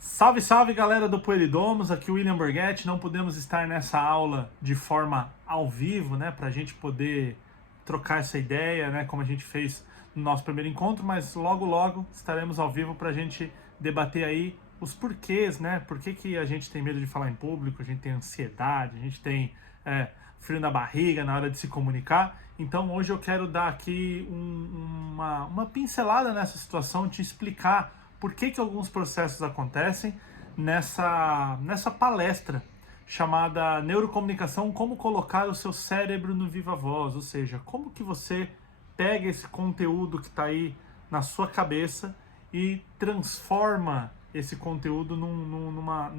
Salve, salve galera do Pueridomos, aqui o William Borghetti. Não podemos estar nessa aula de forma ao vivo, né, para a gente poder trocar essa ideia, né, como a gente fez no nosso primeiro encontro, mas logo estaremos ao vivo para a gente debater aí os porquês, né, por que a gente tem medo de falar em público, a gente tem ansiedade, a gente tem frio na barriga na hora de se comunicar. Então hoje eu quero dar aqui uma pincelada nessa situação, te explicar por que alguns processos acontecem nessa palestra chamada Neurocomunicação, como colocar o seu cérebro no viva voz, ou seja, como que você pega esse conteúdo que está aí na sua cabeça e transforma esse conteúdo num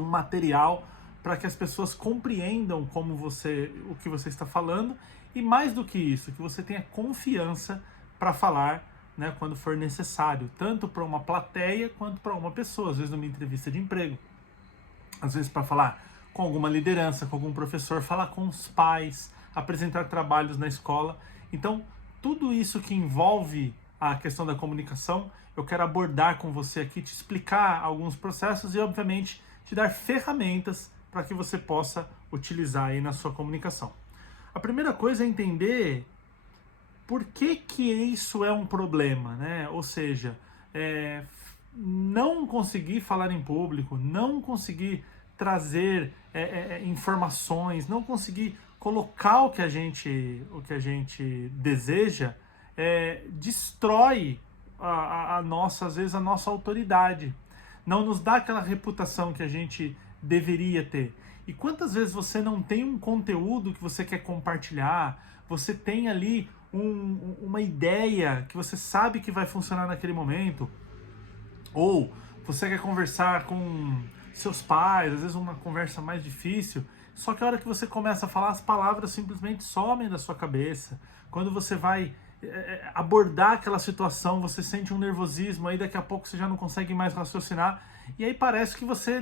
material para que as pessoas compreendam o que você está falando e, mais do que isso, que você tenha confiança para falar, né, quando for necessário, tanto para uma plateia quanto para uma pessoa, às vezes numa entrevista de emprego, às vezes para falar com alguma liderança, com algum professor, falar com os pais, apresentar trabalhos na escola. Então, tudo isso que envolve a questão da comunicação, eu quero abordar com você aqui, te explicar alguns processos e, obviamente, te dar ferramentas para que você possa utilizar aí na sua comunicação. A primeira coisa é entender por que isso é um problema, né? Ou seja, não conseguir falar em público, não conseguir trazer informações, não conseguir colocar o que a gente deseja, destrói às vezes a nossa autoridade. Não nos dá aquela reputação que a gente deveria ter. E quantas vezes você não tem um conteúdo que você quer compartilhar, você tem ali uma ideia que você sabe que vai funcionar naquele momento, ou você quer conversar com seus pais, às vezes uma conversa mais difícil, só que a hora que você começa a falar, as palavras simplesmente somem da sua cabeça. Quando você vai abordar aquela situação, você sente um nervosismo, aí daqui a pouco você já não consegue mais raciocinar, e aí parece que você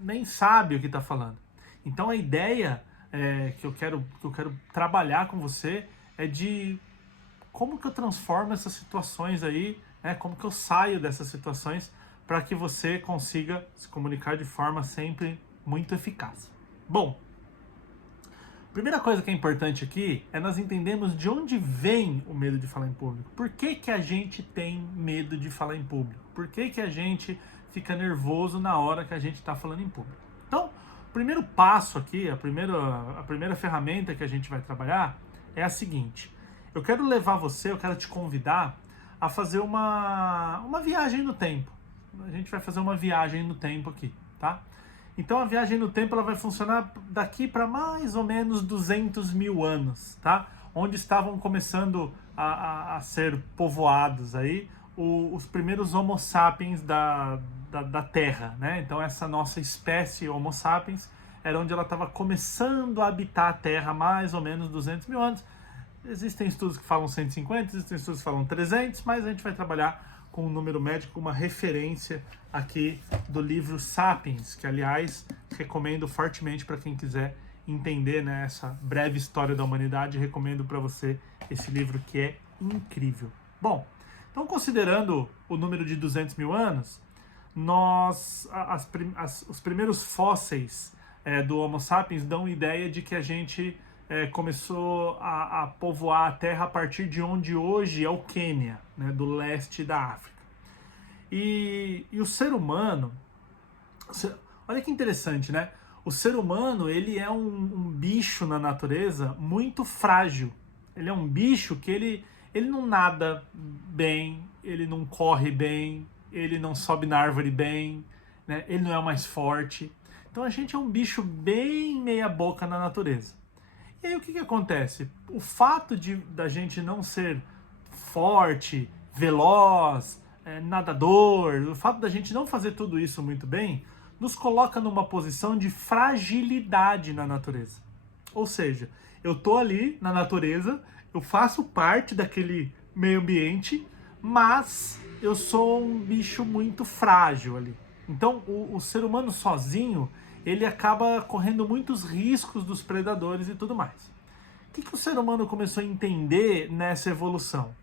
nem sabe o que está falando. Então a ideia que eu quero trabalhar com você é de como que eu transformo essas situações aí, né? Como que eu saio dessas situações para que você consiga se comunicar de forma sempre muito eficaz. Bom, primeira coisa que é importante aqui é nós entendermos de onde vem o medo de falar em público. Por que a gente tem medo de falar em público? Por que a gente fica nervoso na hora que a gente está falando em público? Então, o primeiro passo aqui, a primeira ferramenta que a gente vai trabalhar é a seguinte. Eu quero te convidar a fazer uma viagem no tempo. A gente vai fazer uma viagem no tempo aqui, tá? Então a viagem no tempo ela vai funcionar daqui para mais ou menos 200 mil anos, tá? Onde estavam começando a ser povoados aí os primeiros Homo sapiens da Terra, né? Então essa nossa espécie Homo sapiens era onde ela estava começando a habitar a Terra, mais ou menos 200 mil anos. Existem estudos que falam 150, existem estudos que falam 300, mas a gente vai trabalhar com um número médio, com uma referência aqui do livro Sapiens, que, aliás, recomendo fortemente para quem quiser entender, né, essa breve história da humanidade. Recomendo para você esse livro que é incrível. Bom, então considerando o número de 200 mil anos, os primeiros fósseis do Homo sapiens dão ideia de que a gente começou a povoar a Terra a partir de onde hoje é o Quênia, né, do leste da África. E o ser humano, olha que interessante, né? O ser humano, ele é um bicho na natureza muito frágil. Ele é um bicho que ele não nada bem, ele não corre bem, ele não sobe na árvore bem, né? Ele não é o mais forte. Então a gente é um bicho bem meia boca na natureza. E aí o que acontece? O fato da gente não ser forte, veloz, nadador, o fato da gente não fazer tudo isso muito bem, nos coloca numa posição de fragilidade na natureza. Ou seja, eu tô ali na natureza, eu faço parte daquele meio ambiente, mas eu sou um bicho muito frágil ali. Então o ser humano sozinho, ele acaba correndo muitos riscos dos predadores e tudo mais. O que o ser humano começou a entender nessa evolução?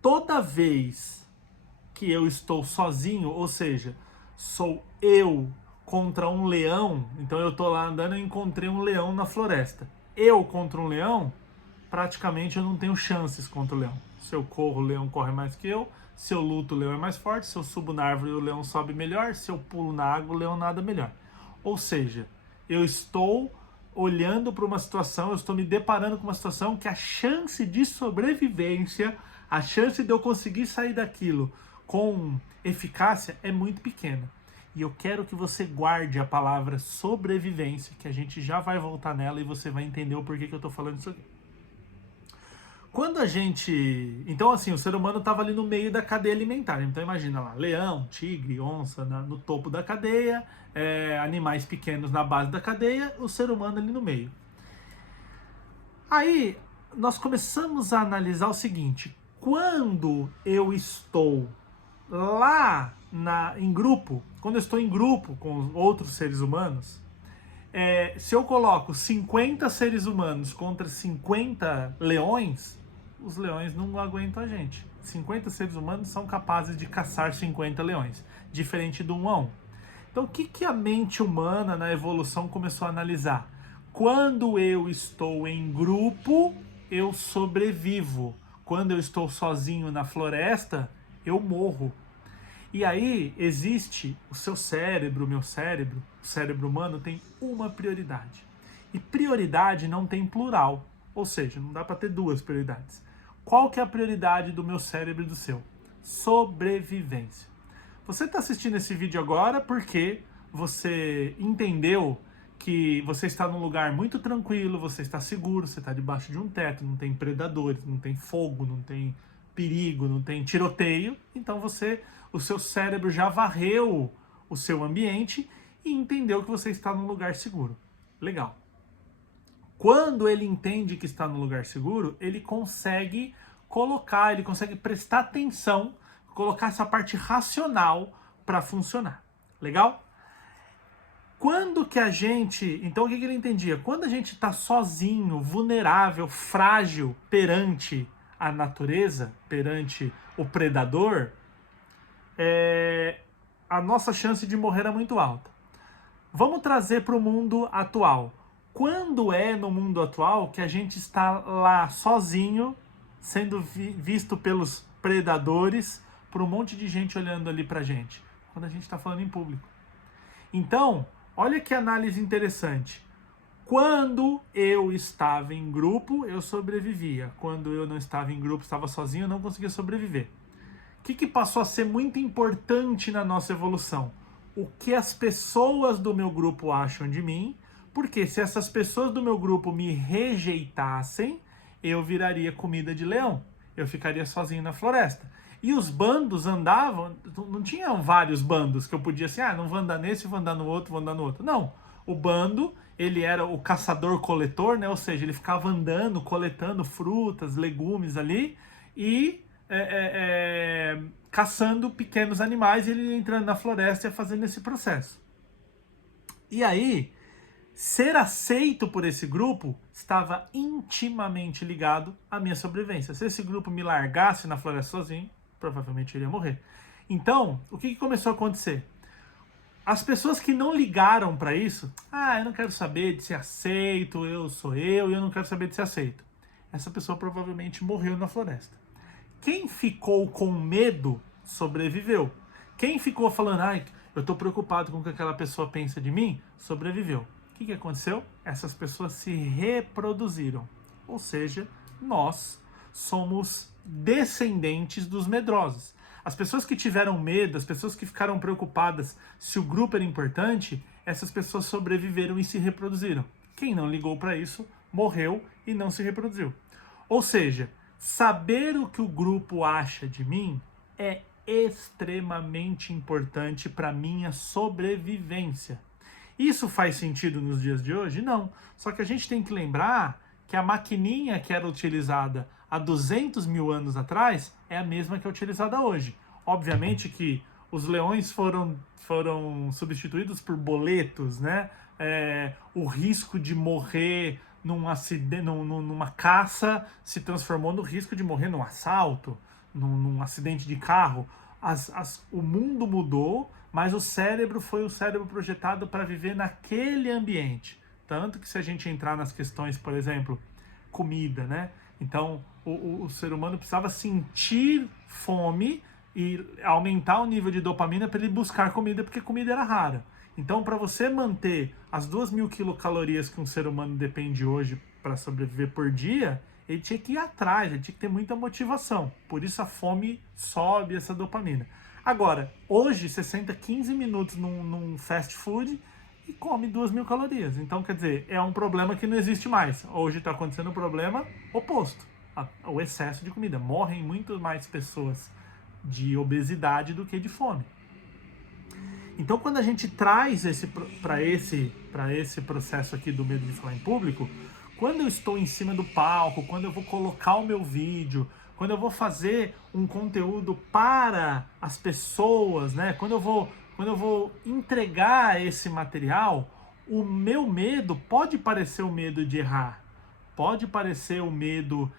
Toda vez que eu estou sozinho, ou seja, sou eu contra um leão, então eu tô lá andando e encontrei um leão na floresta. Eu contra um leão, praticamente eu não tenho chances contra o leão. Se eu corro, o leão corre mais que eu. Se eu luto, o leão é mais forte. Se eu subo na árvore, o leão sobe melhor. Se eu pulo na água, o leão nada melhor. Ou seja, eu estou olhando para uma situação, eu estou me deparando com uma situação que a chance de sobrevivência, a chance de eu conseguir sair daquilo com eficácia é muito pequena. E eu quero que você guarde a palavra sobrevivência, que a gente já vai voltar nela e você vai entender o porquê que eu estou falando isso aqui. Quando a gente... Então, assim, o ser humano estava ali no meio da cadeia alimentar. Então, imagina lá, leão, tigre, onça no topo da cadeia, animais pequenos na base da cadeia, o ser humano ali no meio. Aí, nós começamos a analisar o seguinte: quando eu estou lá em grupo, quando eu estou em grupo com outros seres humanos, se eu coloco 50 seres humanos contra 50 leões, os leões não aguentam a gente. 50 seres humanos são capazes de caçar 50 leões, diferente do 1 a 1. Então, o que a mente humana na evolução começou a analisar? Quando eu estou em grupo, eu sobrevivo. Quando eu estou sozinho na floresta, eu morro. E aí existe o seu cérebro, o meu cérebro, o cérebro humano tem uma prioridade. E prioridade não tem plural, ou seja, não dá para ter duas prioridades. Qual que é a prioridade do meu cérebro e do seu? Sobrevivência. Você está assistindo esse vídeo agora porque você entendeu que você está num lugar muito tranquilo, você está seguro, você está debaixo de um teto, não tem predadores, não tem fogo, não tem perigo, não tem tiroteio, então o seu cérebro já varreu o seu ambiente e entendeu que você está num lugar seguro. Legal. Quando ele entende que está num lugar seguro, ele consegue prestar atenção, colocar essa parte racional para funcionar. Legal? Quando que a gente... Então o que ele entendia? Quando a gente está sozinho, vulnerável, frágil perante a natureza, perante o predador, a nossa chance de morrer é muito alta. Vamos trazer para o mundo atual. Quando é no mundo atual que a gente está lá sozinho, sendo visto pelos predadores, por um monte de gente olhando ali pra gente? Quando a gente está falando em público. Então, olha que análise interessante. Quando eu estava em grupo, eu sobrevivia. Quando eu não estava em grupo, estava sozinho, eu não conseguia sobreviver. O que passou a ser muito importante na nossa evolução? O que as pessoas do meu grupo acham de mim, porque se essas pessoas do meu grupo me rejeitassem, eu viraria comida de leão, eu ficaria sozinho na floresta. E os bandos andavam, não tinham vários bandos que eu podia assim, não vou andar nesse, vou andar no outro, vou andar no outro. Não, o bando, ele era o caçador-coletor, né? Ou seja, ele ficava andando, coletando frutas, legumes ali e caçando pequenos animais, e ele entrando na floresta e fazendo esse processo. E aí, ser aceito por esse grupo estava intimamente ligado à minha sobrevivência. Se esse grupo me largasse na floresta sozinho, provavelmente eu iria morrer. Então, o que começou a acontecer? As pessoas que não ligaram para isso, eu não quero saber de ser aceito, eu sou eu, e eu não quero saber de ser aceito. Essa pessoa provavelmente morreu na floresta. Quem ficou com medo, sobreviveu. Quem ficou falando, eu tô preocupado com o que aquela pessoa pensa de mim, sobreviveu. O que aconteceu? Essas pessoas se reproduziram. Ou seja, nós somos descendentes dos medrosos. As pessoas que tiveram medo, as pessoas que ficaram preocupadas se o grupo era importante, essas pessoas sobreviveram e se reproduziram. Quem não ligou para isso, morreu e não se reproduziu. Ou seja, saber o que o grupo acha de mim é extremamente importante para minha sobrevivência. Isso faz sentido nos dias de hoje? Não. Só que a gente tem que lembrar que a maquininha que era utilizada há 200 mil anos atrás é a mesma que é utilizada hoje. Obviamente que os leões foram substituídos por boletos, né? O risco de morrer numa caça se transformou no risco de morrer num assalto, num acidente de carro. o mundo mudou, mas o cérebro foi o cérebro projetado para viver naquele ambiente. Tanto que se a gente entrar nas questões, por exemplo, comida, né? Então, o ser humano precisava sentir fome e aumentar o nível de dopamina para ele buscar comida, porque comida era rara. Então, para você manter as 2.000 quilocalorias que um ser humano depende hoje para sobreviver por dia, ele tinha que ir atrás, ele tinha que ter muita motivação. Por isso a fome sobe essa dopamina. Agora, hoje, você senta 15 minutos num fast food e come 2.000 calorias. Então, quer dizer, é um problema que não existe mais. Hoje está acontecendo um problema oposto, o excesso de comida. Morrem muito mais pessoas de obesidade do que de fome. Então, quando a gente traz para esse processo aqui do medo de falar em público, quando eu estou em cima do palco, quando eu vou colocar o meu vídeo, quando eu vou fazer um conteúdo para as pessoas, né? Quando eu vou entregar esse material, o meu medo pode parecer o medo de errar, pode parecer o medo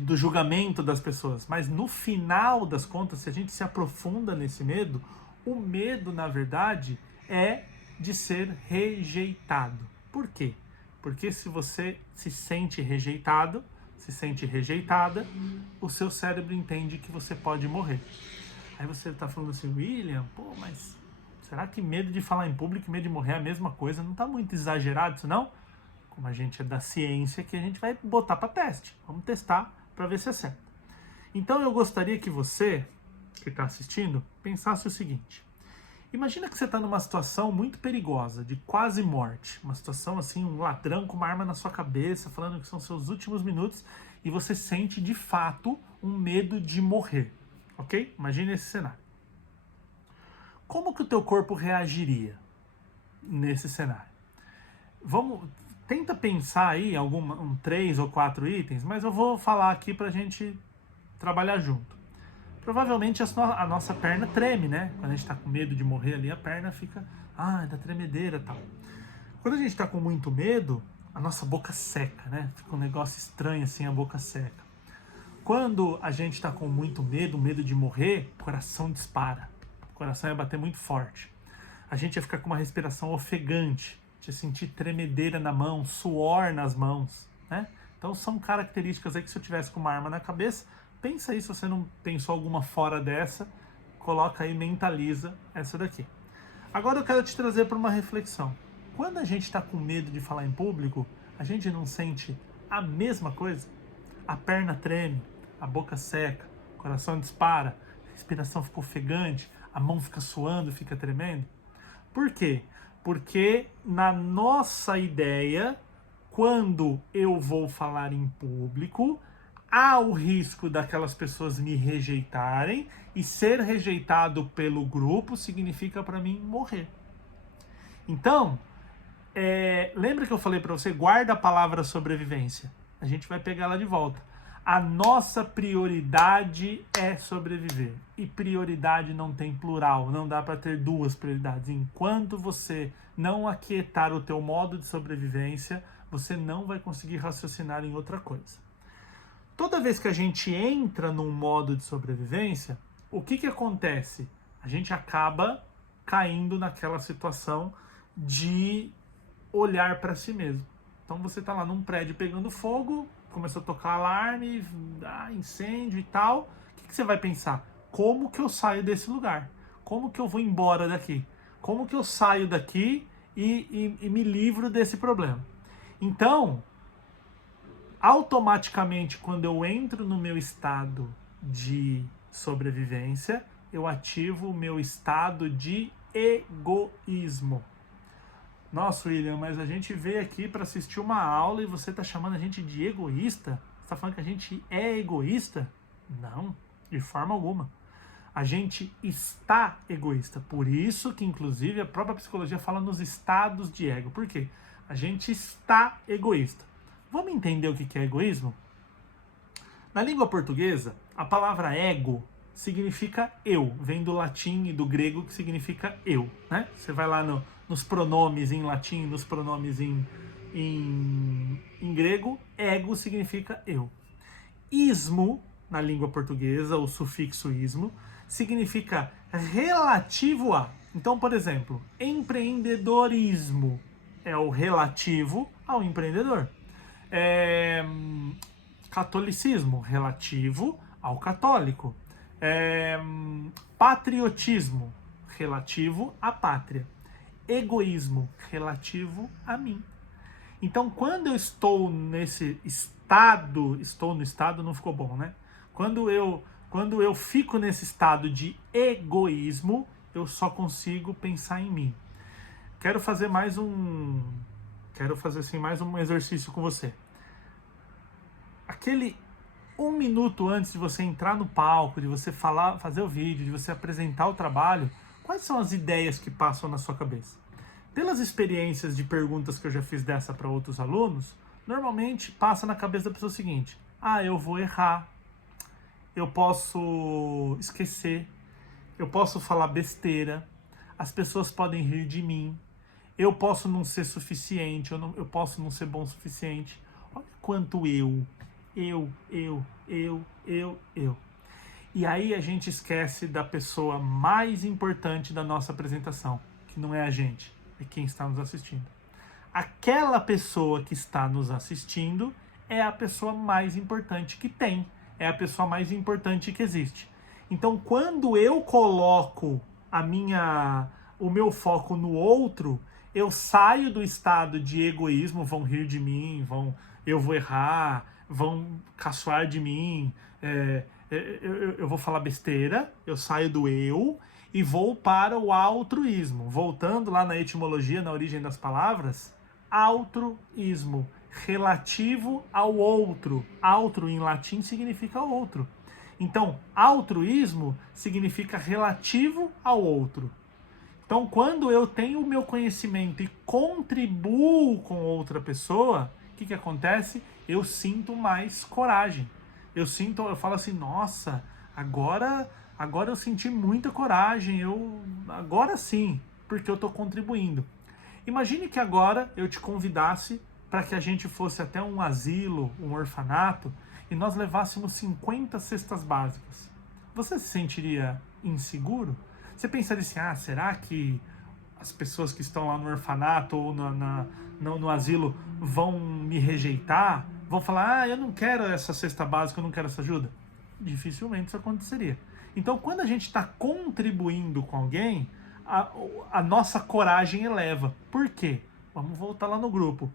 do julgamento das pessoas, mas no final das contas, se a gente se aprofunda nesse medo, o medo, na verdade, é de ser rejeitado. Por quê? Porque se você se sente rejeitado, se sente rejeitada, o seu cérebro entende que você pode morrer. Aí você está falando assim, William, pô, mas será que medo de falar em público e medo de morrer é a mesma coisa? Não está muito exagerado isso, não? Como a gente é da ciência, que a gente vai botar para teste. Vamos testar para ver se é certo. Então eu gostaria que você, que está assistindo, pensasse o seguinte. Imagina que você está numa situação muito perigosa, de quase morte. Uma situação assim, um ladrão com uma arma na sua cabeça, falando que são seus últimos minutos, e você sente de fato um medo de morrer. Ok? Imagine esse cenário. Como que o teu corpo reagiria nesse cenário? Tenta pensar aí um 3 ou 4 itens, mas eu vou falar aqui pra gente trabalhar junto. Provavelmente a nossa perna treme, né? Quando a gente tá com medo de morrer ali, a perna fica, dá tremedeira e tal. Quando a gente tá com muito medo, a nossa boca seca, né? Fica um negócio estranho assim, a boca seca. Quando a gente tá com muito medo de morrer, o coração dispara. O coração ia bater muito forte. A gente ia ficar com uma respiração ofegante, ia sentir tremedeira na mão, suor nas mãos, né? Então são características aí que se eu tivesse com uma arma na cabeça, pensa aí, se você não pensou alguma fora dessa, coloca aí, mentaliza essa daqui. Agora eu quero te trazer para uma reflexão. Quando a gente está com medo de falar em público, a gente não sente a mesma coisa? A perna treme, a boca seca, o coração dispara, a respiração fica ofegante, a mão fica suando, fica tremendo? Por quê? Porque na nossa ideia, quando eu vou falar em público, há o risco daquelas pessoas me rejeitarem, e ser rejeitado pelo grupo significa para mim morrer. Então, lembra que eu falei para você, guarda a palavra sobrevivência. A gente vai pegar ela de volta. A nossa prioridade é sobreviver. E prioridade não tem plural, não dá para ter duas prioridades. Enquanto você não aquietar o teu modo de sobrevivência, você não vai conseguir raciocinar em outra coisa. Toda vez que a gente entra num modo de sobrevivência, o que acontece? A gente acaba caindo naquela situação de olhar para si mesmo. Então você está lá num prédio pegando fogo, começou a tocar alarme, incêndio e tal. O que você vai pensar? Como que eu saio desse lugar? Como que eu vou embora daqui? Como que eu saio daqui e me livro desse problema? Então, automaticamente, quando eu entro no meu estado de sobrevivência, eu ativo o meu estado de egoísmo. Nossa, William, mas a gente veio aqui para assistir uma aula e você está chamando a gente de egoísta? Você está falando que a gente é egoísta? Não, de forma alguma. A gente está egoísta. Por isso que, inclusive, a própria psicologia fala nos estados de ego. Por quê? A gente está egoísta. Vamos entender o que é egoísmo? Na língua portuguesa, a palavra ego significa eu. Vem do latim e do grego, que significa eu, né? Você vai lá nos pronomes em latim, nos pronomes em grego, ego significa eu. Ismo na língua portuguesa, o sufixo ismo, significa relativo a. Então, por exemplo, empreendedorismo é o relativo ao empreendedor. Catolicismo, relativo ao católico. Patriotismo, relativo à pátria. Egoísmo, relativo a mim. Então, quando eu estou nesse estado, estou no estado, não ficou bom, né? Quando eu fico nesse estado de egoísmo, eu só consigo pensar em mim. Quero fazer mais um exercício com você. Aquele 1 minuto antes de você entrar no palco, de você fazer o vídeo, de você apresentar o trabalho, quais são as ideias que passam na sua cabeça? Pelas experiências de perguntas que eu já fiz dessa para outros alunos, normalmente passa na cabeça da pessoa o seguinte: eu vou errar, eu posso esquecer, eu posso falar besteira, as pessoas podem rir de mim, eu posso não ser suficiente, eu posso não ser bom o suficiente. Olha quanto eu. E aí a gente esquece da pessoa mais importante da nossa apresentação, que não é a gente, é quem está nos assistindo. Aquela pessoa que está nos assistindo é a pessoa mais importante que tem, é a pessoa mais importante que existe. Então, quando eu coloco o meu foco no outro, eu saio do estado de egoísmo, vão rir de mim, eu vou errar, vão caçoar de mim, eu vou falar besteira, eu saio do eu e vou para o altruísmo. Voltando lá na etimologia, na origem das palavras, altruísmo, relativo ao outro. Altru em latim significa outro. Então, altruísmo significa relativo ao outro. Então, quando eu tenho o meu conhecimento e contribuo com outra pessoa, o que acontece? Eu sinto mais coragem. Eu falo assim, nossa, agora eu senti muita coragem, agora sim, porque eu estou contribuindo. Imagine que agora eu te convidasse para que a gente fosse até um asilo, um orfanato, e nós levássemos 50 cestas básicas. Você se sentiria inseguro? Você pensaria assim, será que as pessoas que estão lá no orfanato ou no asilo vão me rejeitar? Vão falar, eu não quero essa cesta básica, eu não quero essa ajuda? Dificilmente isso aconteceria. Então, quando a gente está contribuindo com alguém, a nossa coragem eleva. Por quê? Vamos voltar lá no grupo.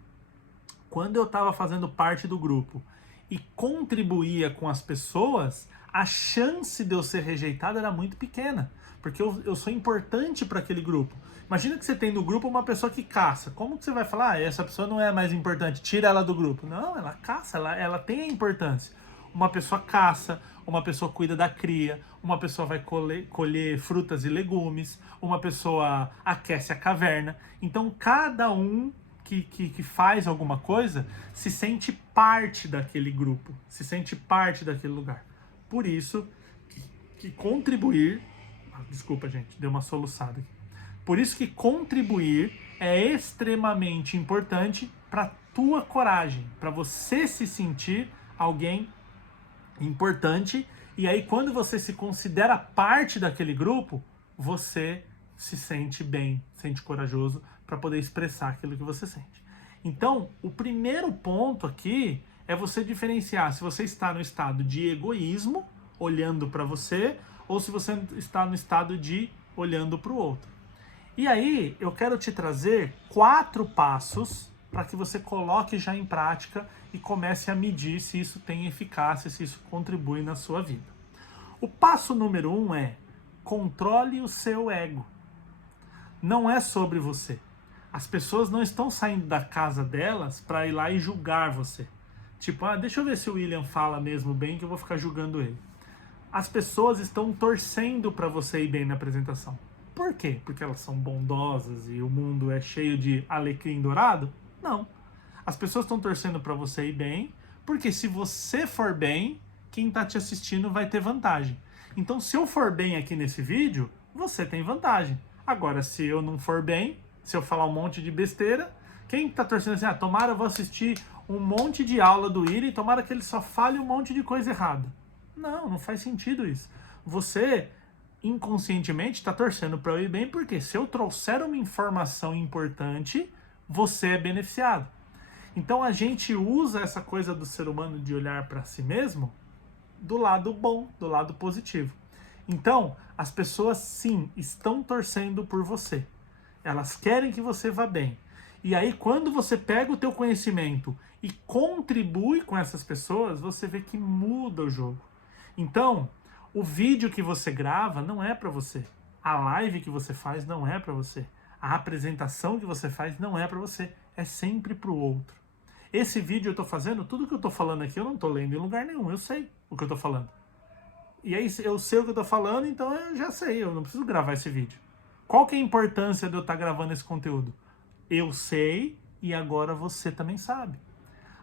Quando eu estava fazendo parte do grupo e contribuía com as pessoas, a chance de eu ser rejeitado era muito pequena, porque eu sou importante para aquele grupo. Imagina que você tem no grupo uma pessoa que caça. Como que você vai falar, essa pessoa não é mais importante, tira ela do grupo? Não, ela caça, ela tem a importância. Uma pessoa caça, uma pessoa cuida da cria, uma pessoa vai colher frutas e legumes, uma pessoa aquece a caverna. Então, cada um que faz alguma coisa se sente parte daquele grupo, se sente parte daquele lugar. Por isso que contribuir... Desculpa, gente, deu uma soluçada aqui. Por isso que contribuir é extremamente importante para a tua coragem, para você se sentir alguém importante. E aí, quando você se considera parte daquele grupo, você se sente bem, sente corajoso para poder expressar aquilo que você sente. Então, o primeiro ponto aqui é você diferenciar se você está no estado de egoísmo, olhando para você, ou se você está no estado de olhando para o outro. E aí, eu quero te trazer 4 passos para que você coloque já em prática e comece a medir se isso tem eficácia, se isso contribui na sua vida. O passo número 1 é: controle o seu ego. Não é sobre você. As pessoas não estão saindo da casa delas para ir lá e julgar você. Tipo, deixa eu ver se o William fala mesmo bem que eu vou ficar julgando ele. As pessoas estão torcendo para você ir bem na apresentação. Por quê? Porque elas são bondosas e o mundo é cheio de alecrim dourado? Não. As pessoas estão torcendo para você ir bem, porque se você for bem, quem está te assistindo vai ter vantagem. Então, se eu for bem aqui nesse vídeo, você tem vantagem. Agora, se eu não for bem, se eu falar um monte de besteira, quem está torcendo assim, tomara eu vou assistir um monte de aula do William e tomara que ele só fale um monte de coisa errada. Não faz sentido isso. Você inconscientemente está torcendo para eu ir bem, porque se eu trouxer uma informação importante, você é beneficiado. Então a gente usa essa coisa do ser humano de olhar para si mesmo do lado bom, do lado positivo. Então, as pessoas sim estão torcendo por você. Elas querem que você vá bem. E aí, quando você pega o teu conhecimento e contribui com essas pessoas, você vê que muda o jogo. Então, o vídeo que você grava não é para você. A live que você faz não é para você. A apresentação que você faz não é para você. É sempre para o outro. Esse vídeo eu estou fazendo, tudo que eu estou falando aqui eu não estou lendo em lugar nenhum. Eu sei o que eu estou falando. E aí eu sei o que eu estou falando, então eu já sei. Eu não preciso gravar esse vídeo. Qual que é a importância de eu estar gravando esse conteúdo? Eu sei e agora você também sabe.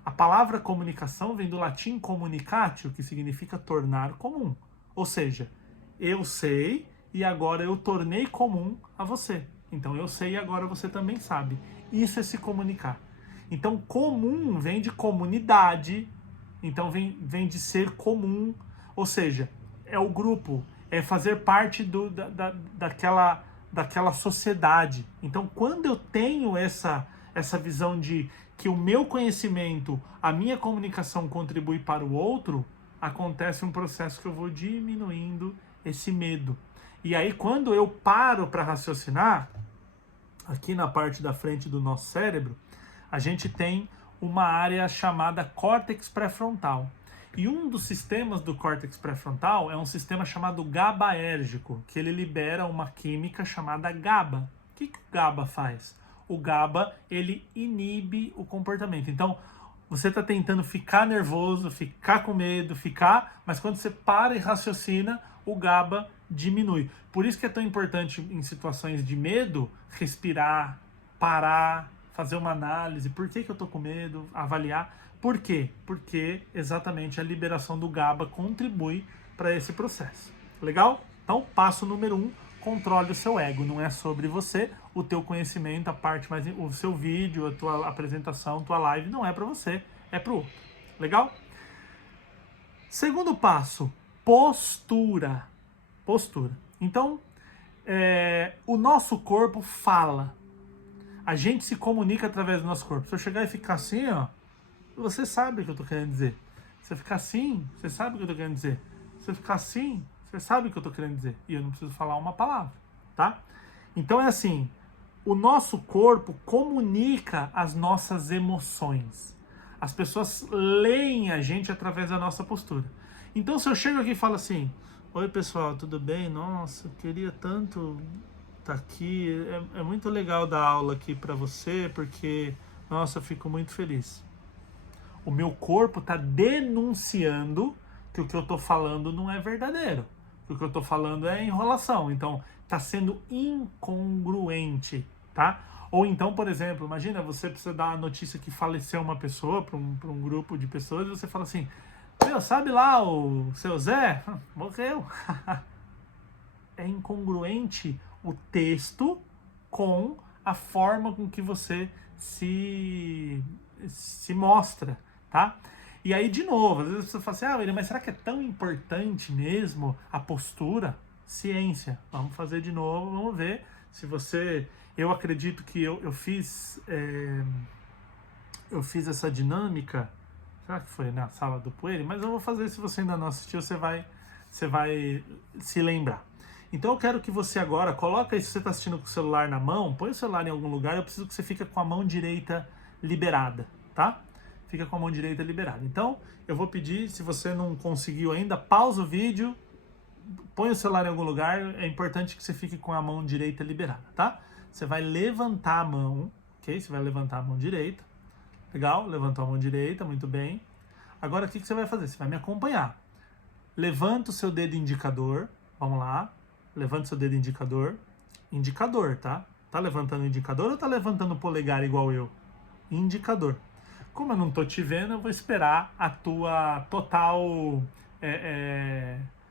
A palavra comunicação vem do latim communicatio, que significa tornar comum. Ou seja, eu sei e agora eu tornei comum a você. Então eu sei e agora você também sabe. Isso é se comunicar. Então comum vem de comunidade, então vem de ser comum. Ou seja, é o grupo, é fazer parte daquela sociedade. Então quando eu tenho essa visão de que o meu conhecimento, a minha comunicação contribui para o outro, acontece um processo que eu vou diminuindo esse medo. E aí, quando eu paro para raciocinar, aqui na parte da frente do nosso cérebro, a gente tem uma área chamada córtex pré-frontal. E um dos sistemas do córtex pré-frontal é um sistema chamado GABAérgico, que ele libera uma química chamada GABA. O que o GABA faz? O GABA, ele inibe o comportamento. Então, você está tentando ficar nervoso, ficar com medo, mas quando você para e raciocina, o GABA diminui. Por isso que é tão importante em situações de medo, respirar, parar, fazer uma análise. Por que eu estou com medo? Avaliar. Por quê? Porque exatamente a liberação do GABA contribui para esse processo. Legal? Então, passo número 1, controle o seu ego. Não é sobre você, o teu conhecimento, a parte mais, o seu vídeo, a tua apresentação, a tua live, não é para você, é para o outro. Legal? Segundo passo, postura. Postura. Então, o nosso corpo fala. A gente se comunica através do nosso corpo. Se eu chegar e ficar assim, ó, você sabe o que eu estou querendo dizer. Se eu ficar assim, você sabe o que eu estou querendo dizer. Se eu ficar assim, você sabe o que eu estou querendo dizer. E eu não preciso falar uma palavra, tá? Então é assim, o nosso corpo comunica as nossas emoções. As pessoas leem a gente através da nossa postura. Então se eu chego aqui e falo assim, oi pessoal, tudo bem? Nossa, eu queria tanto estar aqui. É muito legal dar aula aqui para você, porque, nossa, eu fico muito feliz. O meu corpo está denunciando que o que eu estou falando não é verdadeiro. Que o que eu estou falando é enrolação. Então, está sendo incongruente, tá? Ou então, por exemplo, imagina, você precisa dar a notícia que faleceu uma pessoa para um grupo de pessoas e você fala assim, meu, sabe lá o seu Zé? Morreu. É incongruente o texto com a forma com que você se mostra, tá? E aí, de novo, às vezes você fala assim, William, mas será que é tão importante mesmo a postura? Ciência. Vamos fazer de novo, vamos ver se você... Eu acredito que eu fiz essa dinâmica, será que foi na sala do Poeira? Mas eu vou fazer, se você ainda não assistiu, você vai se lembrar. Então eu quero que você agora, coloca aí, se você está assistindo com o celular na mão, põe o celular em algum lugar, eu preciso que você fique com a mão direita liberada, tá? Fica com a mão direita liberada. Então, eu vou pedir, se você não conseguiu ainda, pausa o vídeo, põe o celular em algum lugar, é importante que você fique com a mão direita liberada, tá? Você vai levantar a mão, ok? Você vai levantar a mão direita. Legal? Levantou a mão direita, muito bem. Agora, o que você vai fazer? Você vai me acompanhar. Levanta o seu dedo indicador, vamos lá. Levanta o seu dedo indicador. Indicador, tá? Tá levantando o indicador ou tá levantando o polegar igual eu? Indicador. Como eu não tô te vendo, eu vou esperar a tua total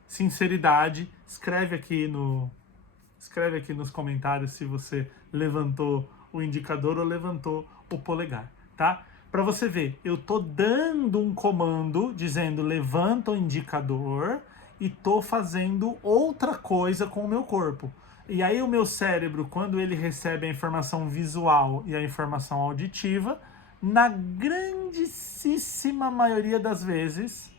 sinceridade. Escreve aqui nos comentários se você levantou o indicador ou levantou o polegar, tá? para você ver, eu tô dando um comando dizendo levanta o indicador e tô fazendo outra coisa com o meu corpo. E aí o meu cérebro, quando ele recebe a informação visual e a informação auditiva, na grandíssima maioria das vezes,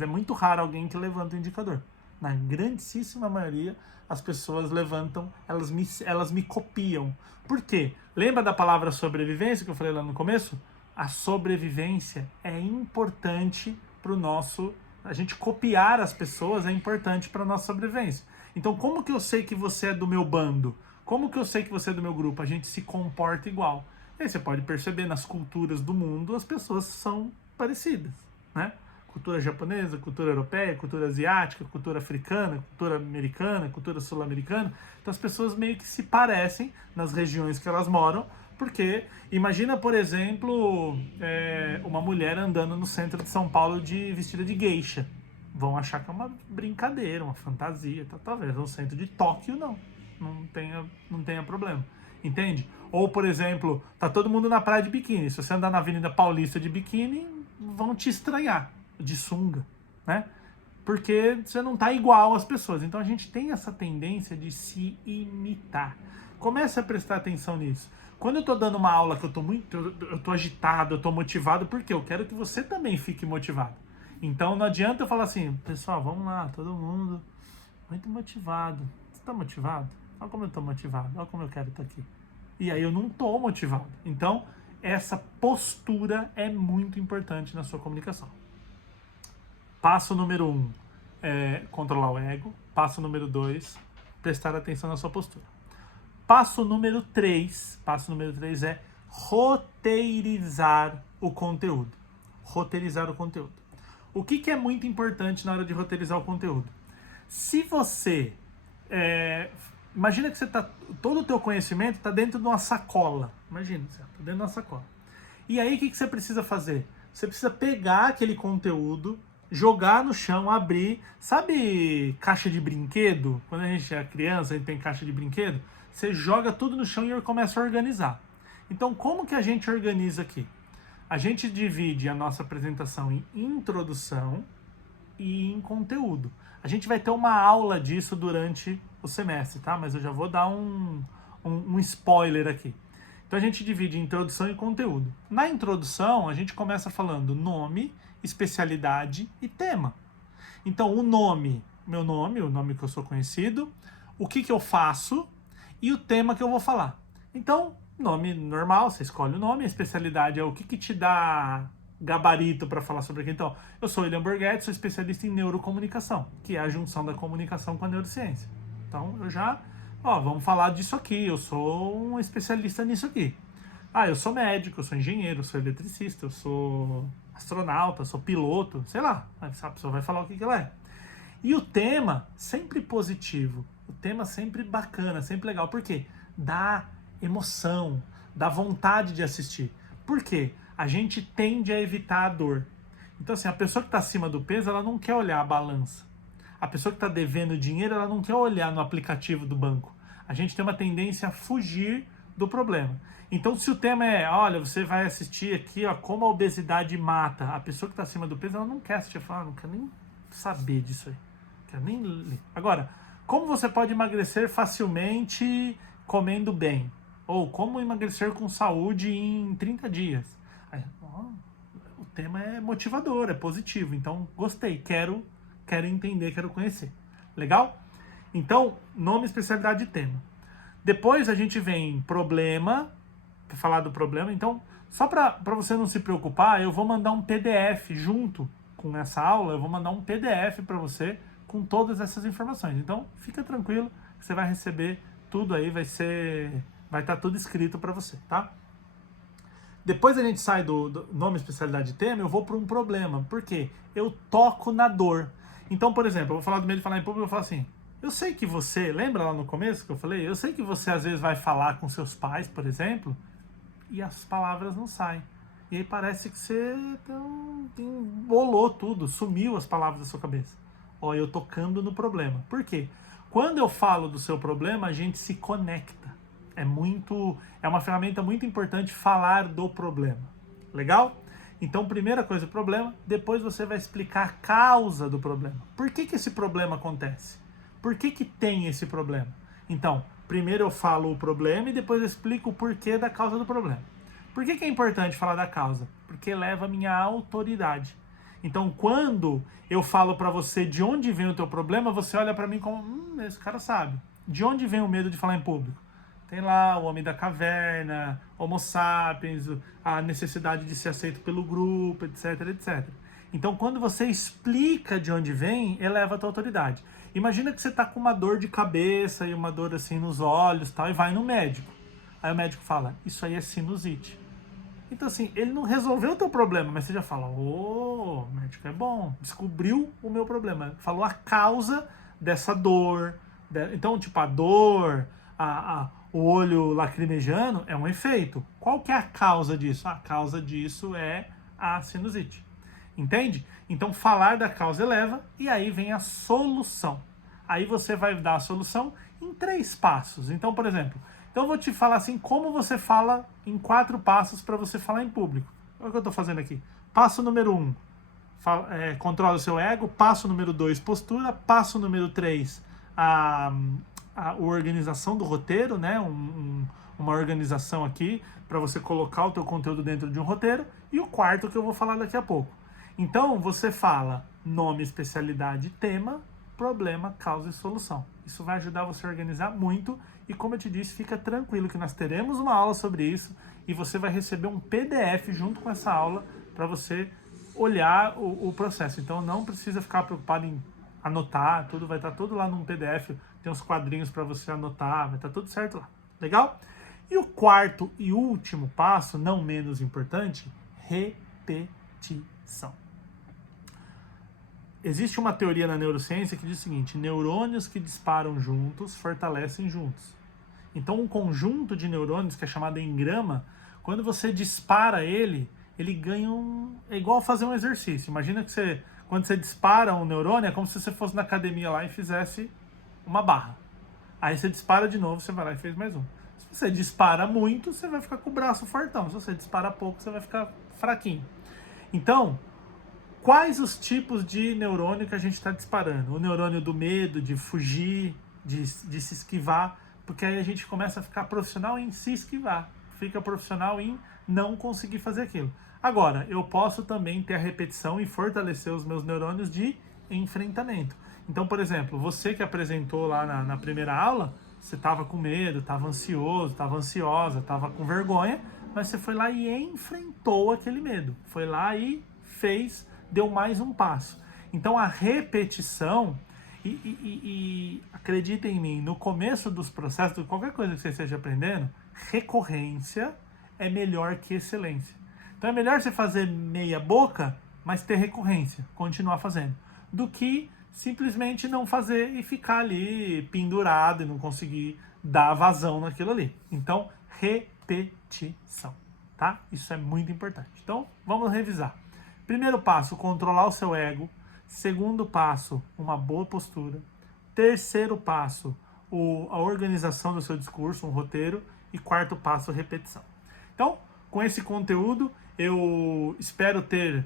é muito raro alguém que levanta o indicador. Na grandíssima maioria, as pessoas levantam, elas me copiam. Por quê? Lembra da palavra sobrevivência que eu falei lá no começo? A sobrevivência é importante para o nosso... A gente copiar as pessoas é importante para a nossa sobrevivência. Então, como que eu sei que você é do meu bando? Como que eu sei que você é do meu grupo? A gente se comporta igual. E aí você pode perceber nas culturas do mundo, as pessoas são parecidas, né? Cultura japonesa, cultura europeia, cultura asiática, cultura africana, cultura americana, cultura sul-americana. Então as pessoas meio que se parecem nas regiões que elas moram, porque imagina, por exemplo, uma mulher andando no centro de São Paulo vestida de geisha. Vão achar que é uma brincadeira, uma fantasia, talvez no centro de Tóquio não tenha problema. Entende? Ou, por exemplo, tá todo mundo na praia de biquíni. Se você andar na Avenida Paulista de biquíni, vão te estranhar, de sunga, né? Porque você não tá igual às pessoas. Então a gente tem essa tendência de se imitar. Comece a prestar atenção nisso. Quando eu tô dando uma aula que eu tô agitado, eu tô motivado, porque eu quero que você também fique motivado. Então não adianta eu falar assim, pessoal, vamos lá, todo mundo muito motivado. Você tá motivado? Olha como eu tô motivado, olha como eu quero estar aqui. E aí eu não tô motivado. Então, essa postura é muito importante na sua comunicação. Passo número 1, controlar o ego. Passo número 2, prestar atenção na sua postura. Passo número 3 é roteirizar o conteúdo. Roteirizar o conteúdo. O que é muito importante na hora de roteirizar o conteúdo? Se você... imagina que todo o teu conhecimento está dentro de uma sacola. Imagina, está dentro de uma sacola. E aí o que você precisa fazer? Você precisa pegar aquele conteúdo, jogar no chão, abrir. Sabe caixa de brinquedo? Quando a gente é criança, a gente tem caixa de brinquedo. Você joga tudo no chão e começa a organizar. Então, como que a gente organiza aqui? A gente divide a nossa apresentação em introdução e em conteúdo. A gente vai ter uma aula disso durante o semestre, tá? Mas eu já vou dar um spoiler aqui. Então a gente divide em introdução e conteúdo. Na introdução, a gente começa falando nome, especialidade e tema. Então o nome, meu nome, o nome que eu sou conhecido, o que eu faço e o tema que eu vou falar. Então, nome normal, você escolhe o nome, a especialidade é o que te dá gabarito para falar sobre aquilo. Então, eu sou William Borghetti, sou especialista em neurocomunicação, que é a junção da comunicação com a neurociência. Então, vamos falar disso aqui, eu sou um especialista nisso aqui. Eu sou médico, eu sou engenheiro, eu sou eletricista, eu sou astronauta, eu sou piloto, sei lá, a pessoa vai falar o que ela é. E o tema, sempre positivo, o tema sempre bacana, sempre legal, por quê? Dá emoção, dá vontade de assistir. Por quê? A gente tende a evitar a dor. Então, assim, a pessoa que está acima do peso, ela não quer olhar a balança. A pessoa que está devendo dinheiro, ela não quer olhar no aplicativo do banco. A gente tem uma tendência a fugir do problema. Então, se o tema é, olha, você vai assistir aqui, como a obesidade mata, a pessoa que está acima do peso, ela não quer assistir, fala, não quer nem saber disso aí. Não quer nem ler. Agora, como você pode emagrecer facilmente comendo bem? Ou como emagrecer com saúde em 30 dias? O tema é motivador, é positivo. Então, gostei, quero entender, quero conhecer. Legal? Então, nome, especialidade e tema. Depois a gente vem problema, para falar do problema. Então, só para você não se preocupar, eu vou mandar um PDF junto com essa aula, eu vou mandar um PDF para você com todas essas informações. Então, fica tranquilo, você vai receber tudo aí, vai estar tudo escrito para você, tá? Depois a gente sai do nome, especialidade e tema, eu vou para um problema. Por quê? Eu toco na dor. Então, por exemplo, eu vou falar do medo de falar em público, eu vou falar assim, eu sei que você, lembra lá no começo que eu falei? Eu sei que você às vezes vai falar com seus pais, por exemplo, e as palavras não saem. E aí parece que você embolou tudo, sumiu as palavras da sua cabeça. Eu tocando no problema. Por quê? Quando eu falo do seu problema, a gente se conecta. É uma ferramenta muito importante falar do problema. Legal? Então, primeira coisa, problema, depois você vai explicar a causa do problema. Por que esse problema acontece? Por que tem esse problema? Então, primeiro eu falo o problema e depois eu explico o porquê da causa do problema. Por que é importante falar da causa? Porque eleva a minha autoridade. Então, quando eu falo para você de onde vem o teu problema, você olha para mim como, esse cara sabe. De onde vem o medo de falar em público? Tem lá o homem da caverna, Homo sapiens, a necessidade de ser aceito pelo grupo, etc, etc. Então, quando você explica de onde vem, eleva a tua autoridade. Imagina que você está com uma dor de cabeça e uma dor assim nos olhos tal, e vai no médico. Aí o médico fala, isso aí é sinusite. Então, assim, ele não resolveu o teu problema, mas você já fala, o médico é bom, descobriu o meu problema. Falou a causa dessa dor. Então, tipo, a dor, o olho lacrimejando é um efeito. Qual que é a causa disso? A causa disso é a sinusite. Entende? Então, falar da causa eleva e aí vem a solução. Aí você vai dar a solução em 3 passos. Então, por exemplo, eu vou te falar assim, como você fala em 4 passos para você falar em público. Olha o que eu estou fazendo aqui. Passo número 1, controla o seu ego. Passo número 2, postura. Passo número 3, a organização do roteiro, né? Uma organização aqui para você colocar o teu conteúdo dentro de um roteiro. E o quarto que eu vou falar daqui a pouco. Então, você fala nome, especialidade, tema, problema, causa e solução. Isso vai ajudar você a organizar muito e, como eu te disse, fica tranquilo que nós teremos uma aula sobre isso e você vai receber um PDF junto com essa aula para você olhar o processo. Então, não precisa ficar preocupado em anotar, tudo vai estar tudo lá num PDF, tem uns quadrinhos para você anotar, vai estar tudo certo lá. Legal? E o quarto e último passo, não menos importante, repetição. Existe uma teoria na neurociência que diz o seguinte, neurônios que disparam juntos fortalecem juntos. Então, um conjunto de neurônios, que é chamado engrama, quando você dispara ele ganha é igual fazer um exercício. Imagina que quando você dispara um neurônio, é como se você fosse na academia lá e fizesse uma barra. Aí você dispara de novo, você vai lá e fez mais um. Se você dispara muito, você vai ficar com o braço fortão. Se você dispara pouco, você vai ficar fraquinho. Então, quais os tipos de neurônio que a gente está disparando? O neurônio do medo, de fugir, de se esquivar, porque aí a gente começa a ficar profissional em se esquivar, fica profissional em não conseguir fazer aquilo. Agora, eu posso também ter a repetição e fortalecer os meus neurônios de enfrentamento. Então, por exemplo, você que apresentou lá na primeira aula, você estava com medo, estava ansioso, estava ansiosa, estava com vergonha, mas você foi lá e enfrentou aquele medo. Foi lá e deu mais um passo. Então, a repetição, e acredita em mim, no começo dos processos, de qualquer coisa que você esteja aprendendo, recorrência é melhor que excelência. Então, é melhor você fazer meia boca, mas ter recorrência, continuar fazendo, do que simplesmente não fazer e ficar ali pendurado e não conseguir dar vazão naquilo ali. Então, repetição, tá? Isso é muito importante. Então, vamos revisar. Primeiro passo, controlar o seu ego. Segundo passo, uma boa postura. Terceiro passo, a organização do seu discurso, um roteiro. E quarto passo, repetição. Então, com esse conteúdo, eu espero ter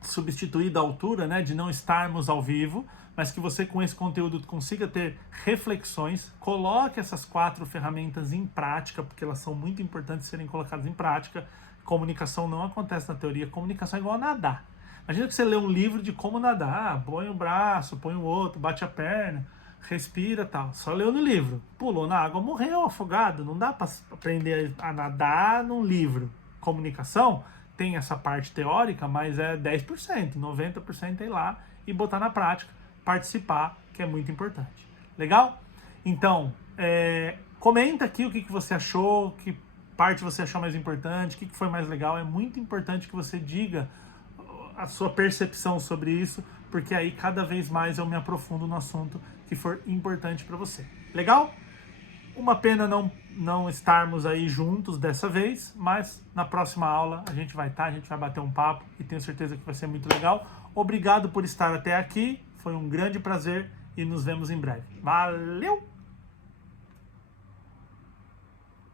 substituído a altura, né, de não estarmos ao vivo, mas que você com esse conteúdo consiga ter reflexões, coloque essas 4 ferramentas em prática, porque elas são muito importantes serem colocadas em prática. Comunicação não acontece na teoria, comunicação é igual a nadar. Imagina que você lê um livro de como nadar, põe um braço, põe o outro, bate a perna, respira e tal. Só leu no livro, pulou na água, morreu afogado. Não dá para aprender a nadar num livro. Comunicação tem essa parte teórica, mas é 10%, 90% é ir lá e botar na prática, participar, que é muito importante. Legal? Então, comenta aqui o que você achou, que parte você achou mais importante, o que foi mais legal. É muito importante que você diga a sua percepção sobre isso, porque aí cada vez mais eu me aprofundo no assunto que for importante para você. Legal? Uma pena não estarmos aí juntos dessa vez, mas na próxima aula a gente vai estar, a gente vai bater um papo e tenho certeza que vai ser muito legal. Obrigado por estar até aqui, foi um grande prazer e nos vemos em breve. Valeu!